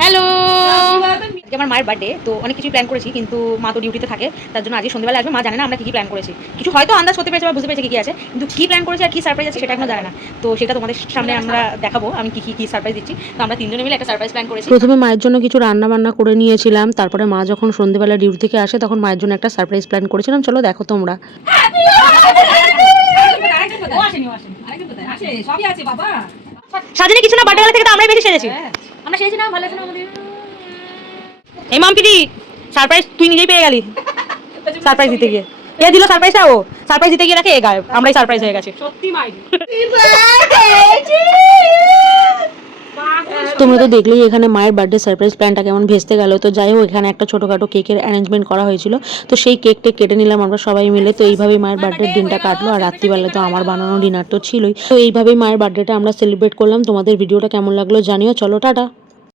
Hello, আজকে আমার মায়ের বার্থডে, তো অনেক কিছু প্ল্যান করেছি, কিন্তু মা তো ডিউটিতে থাকে, তার জন্য আজকে সন্ধ্যাবেলা আসবে। মা জানে না আমরা কি প্ল্যান করেছি, কিছু হয়তো আন্দাজ করতে পেরেছে বা বুঝতে পেরেছে কি আছে, কিন্তু কি প্ল্যান করেছে আর কি সারপ্রাইজ আছে সেটা এখনো জানে না। তো সেটা তোমাদের সামনে আমরা দেখাবো আমি কি সারপ্রাইজ দিচ্ছি। তো আমরা তিনজনে মিলে একটা সারপ্রাইজ প্ল্যান করেছি। প্রথমে মায়ের জন্য কিছু রান্না বান্না করে নিয়েছিলাম, তারপরে মা যখন সন্ধ্যাবেলা ডিউটি থেকে আসে তখন মায়ের জন্য একটা সারপ্রাইজ প্ল্যান করেছিলাম। চলো দেখো তোমরা। সাজানি কিছু না, বার্থডে থেকে তো আমরাই বেশি সেজেছি। আমরা সেজেছি না, ভালো আছে না আমাদের। এই মাম্পিদি সারপ্রাইজ তুই নিজেই পেয়ে গেলি। সারপ্রাইজ দিতে গিয়ে কে দিল সারপ্রাইজটা? ও সারপ্রাইজ দিতে গিয়ে নাকি এ গায়েব, আমরাই সারপ্রাইজ হয়ে গেছে। সত্যি মাইরি। তোমরা তো দেখলেই এখানে মায়ের বার্থডে সারপ্রাইজ প্ল্যানটা কেমন ভেস্তে গেল। তো যাই হোক, এখানে একটা ছোটোখাটো কেকের অ্যারেঞ্জমেন্ট করা হয়েছিল, তো সেই কেকটা কেটে নিলাম আমরা সবাই মিলে। তো এইভাবেই মায়ের বার্থডের দিনটা কাটলো, আর রাত্রিবেলা তো আমার বানানো ডিনার তো ছিলই। তো এইভাবেই মায়ের বার্থডেটা আমরা সেলিব্রেট করলাম। তোমাদের ভিডিওটা কেমন লাগলো জানিও। চলো টাটা।